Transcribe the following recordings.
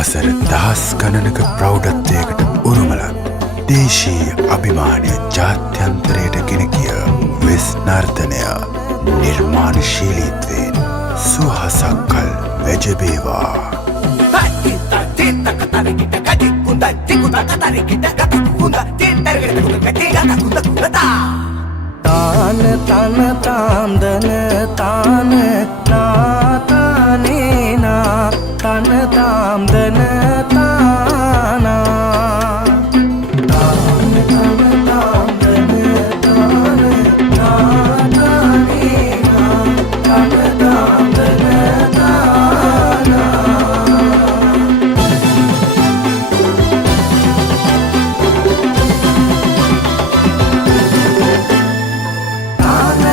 වසර දහස් ගණනක ප්‍රෞಢත්වයකට උරුමලත් දේශීය අභිමානය ජාත්‍යන්තරයට ගෙන ගිය වෙස් නර්තනය නිර්මාණශීලීත්වයෙන් සුවහසක් කල් වැජබේවා. තාන තන තාන්දන තාන නාතානේනා තන තාම්දන තානා තාන තන තාම්දන තාන නාතානේනා තන තාම්දන තානා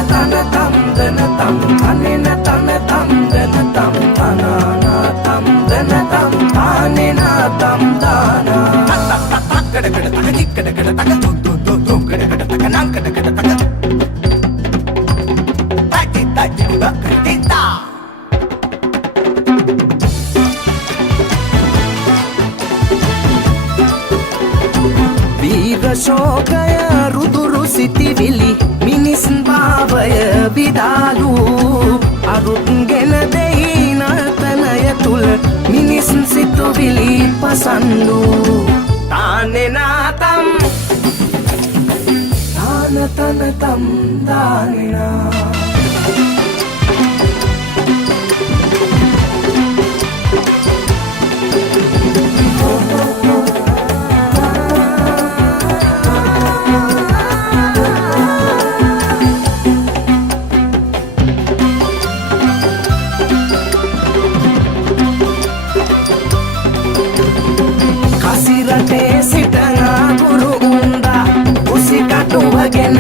තන තම්දන තම් තනෙන තන තම්දන තම් තනාන තම්දන තම් තානෙන තම් දානා කඩකඩ තක කික්කඩකඩ තක තුම් කඩකඩ තක නංකඩකඩ තක තටි තටි උදක් තිතා වීර ශෝකය රුදුරු සිටිවිලි මිනිස් භාවය විදාලු අරුත්ගෙන දෙයි නර්තනය තුළ මිනිස් සිතුවිලි පසන්ලු තානෙනාතම් තානතනතම් දානෙනා සිරටේ සිටනා ගුරු උන්දා කුසිකටුවගෙන